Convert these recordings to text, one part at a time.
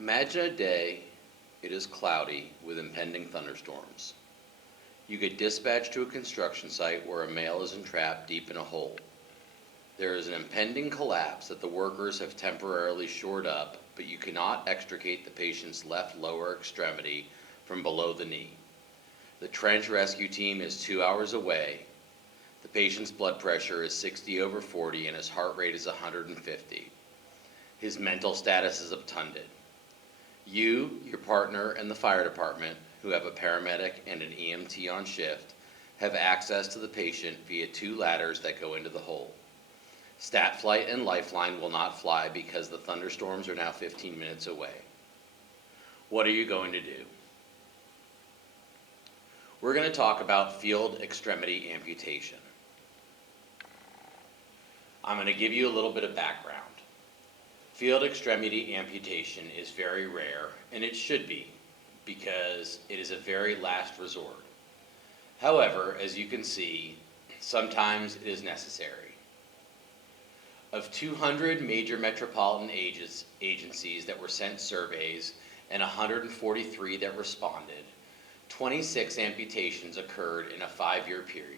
Imagine a day it is cloudy with impending thunderstorms. You get dispatched to a construction site where a male is entrapped deep in a hole. There is an impending collapse that the workers have temporarily shored up, but you cannot extricate the patient's left lower extremity from below the knee. The trench rescue team is 2 hours away. The patient's blood pressure is 60/40 and his heart rate is 150. His mental status is obtunded. You, your partner, and the fire department, who have a paramedic and an EMT on shift, have access to the patient via 2 ladders that go into the hole. Stat Flight and Lifeline will not fly because the thunderstorms are now 15 minutes away. What are you going to do? We're going to talk about field extremity amputation. I'm going to give you a little bit of background. Field extremity amputation is very rare, and it should be, because it is a very last resort. However, as you can see, sometimes it is necessary. Of 200 major metropolitan agencies that were sent surveys and 143 that responded, 26 amputations occurred in a 5-year period.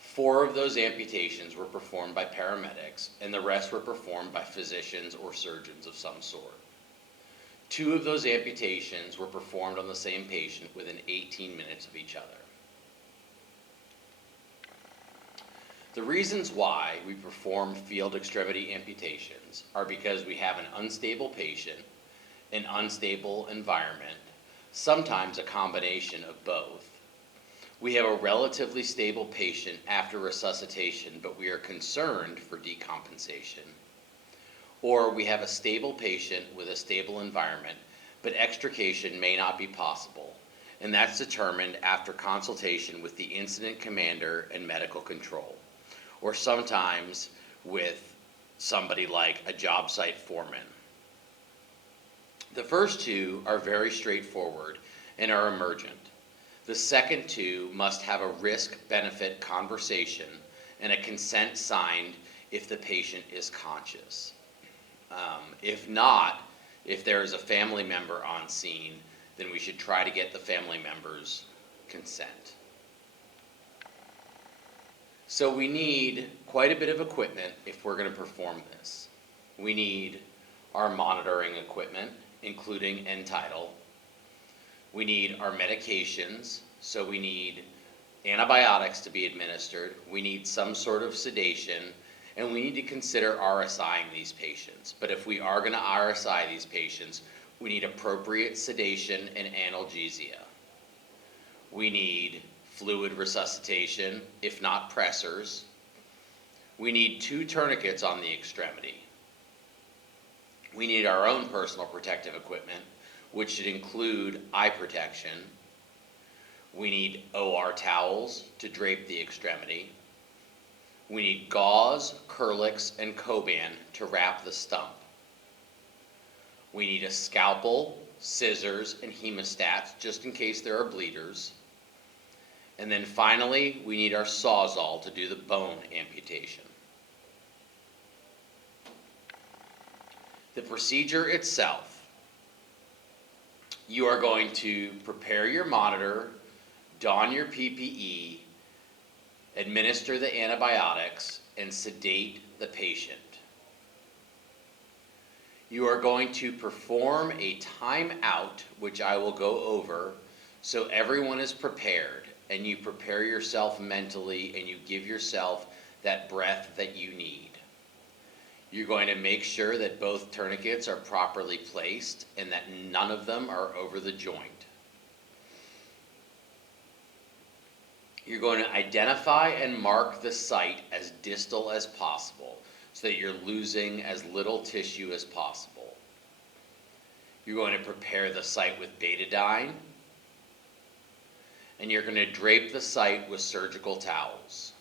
4 of those amputations were performed by paramedics, and the rest were performed by physicians or surgeons of some sort. 2 of those amputations were performed on the same patient within 18 minutes of each other. The reasons why we perform field extremity amputations are because we have an unstable patient, an unstable environment, sometimes a combination of both. We have a relatively stable patient after resuscitation, but we are concerned for decompensation. Or we have a stable patient with a stable environment, but extrication may not be possible, and that's determined after consultation with the incident commander and medical control, or sometimes with somebody like a job site foreman. The first 2 are very straightforward and are emergent. The second 2 must have a risk-benefit conversation and a consent signed if the patient is conscious. If not, if there is a family member on scene, then we should try to get the family member's consent. So we need quite a bit of equipment if we're going to perform this. We need our monitoring equipment, including end tidal. We need our medications, so we need antibiotics to be administered. We need some sort of sedation, and we need to consider RSIing these patients. But if we are going to RSI these patients, we need appropriate sedation and analgesia. We need fluid resuscitation, if not pressors. We need 2 tourniquets on the extremity. We need our own personal protective equipment, which should include eye protection. We need OR towels to drape the extremity. We need gauze, Kerlix, and Coban to wrap the stump. We need a scalpel, scissors, and hemostats just in case there are bleeders. And then finally, we need our Sawzall to do the bone amputation. The procedure itself. You are going to prepare your monitor, don your PPE, administer the antibiotics, and sedate the patient. You are going to perform a timeout, which I will go over, so everyone is prepared, and you prepare yourself mentally, and you give yourself that breath that you need. You're going to make sure that both tourniquets are properly placed and that none of them are over the joint. You're going to identify and mark the site as distal as possible so that you're losing as little tissue as possible. You're going to prepare the site with betadine, and you're going to drape the site with surgical towels.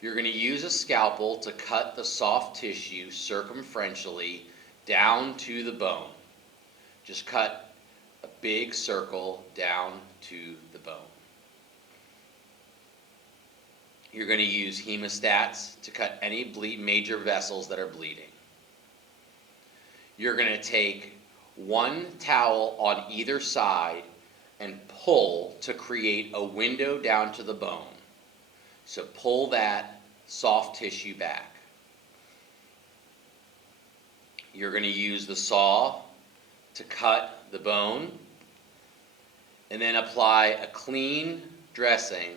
You're going to use a scalpel to cut the soft tissue circumferentially down to the bone. Just cut a big circle down to the bone. You're going to use hemostats to cut any major vessels that are bleeding. you're going to take one towel on either side and pull to create a window down to the bone. So pull that soft tissue back. You're going to use the saw to cut the bone, and then apply a clean dressing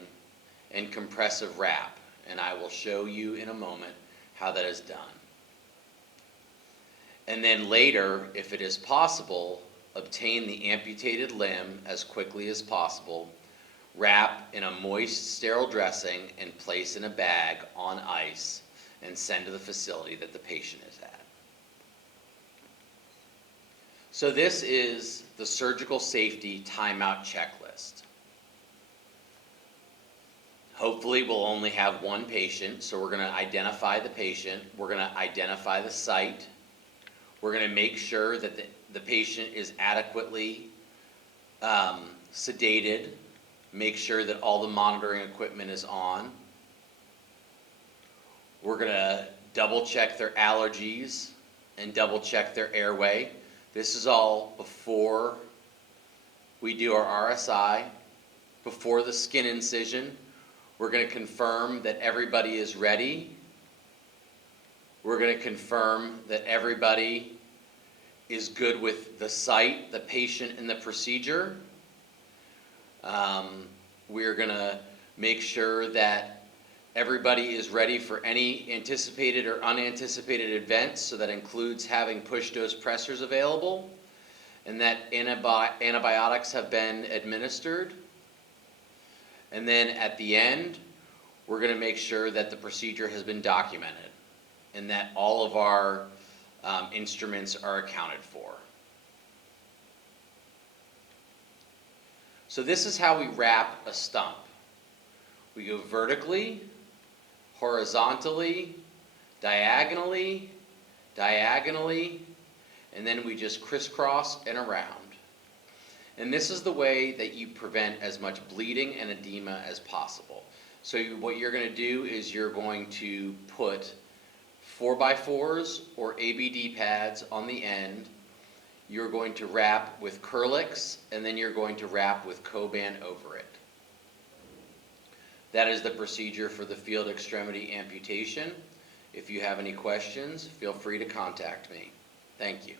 and compressive wrap. And I will show you in a moment how that is done. And then later, if it is possible, obtain the amputated limb as quickly as possible, wrap in a moist, sterile dressing, and place in a bag on ice and send to the facility that the patient is at. So this is the surgical safety timeout checklist. Hopefully we'll only have one patient, so we're going to identify the patient, we're going to identify the site, we're going to make sure that the patient is adequately sedated, make sure that all the monitoring equipment is on. We're going to double check their allergies and double check their airway. This is all before we do our RSI, before the skin incision. We're going to confirm that everybody is ready. We're going to confirm that everybody is good with the site, the patient, and the procedure. We're going to make sure that everybody is ready for any anticipated or unanticipated events, so that includes having push-dose pressors available, and that antibiotics have been administered. And then at the end, we're going to make sure that the procedure has been documented and that all of our instruments are accounted for. So this is how we wrap a stump. We go vertically, horizontally, diagonally, and then we just crisscross and around. And this is the way that you prevent as much bleeding and edema as possible. So what you're going to do is you're going to put 4x4s or ABD pads on the end. You're going to wrap with Kerlix, and then you're going to wrap with Coban over it. That is the procedure for the field extremity amputation. If you have any questions, feel free to contact me. Thank you.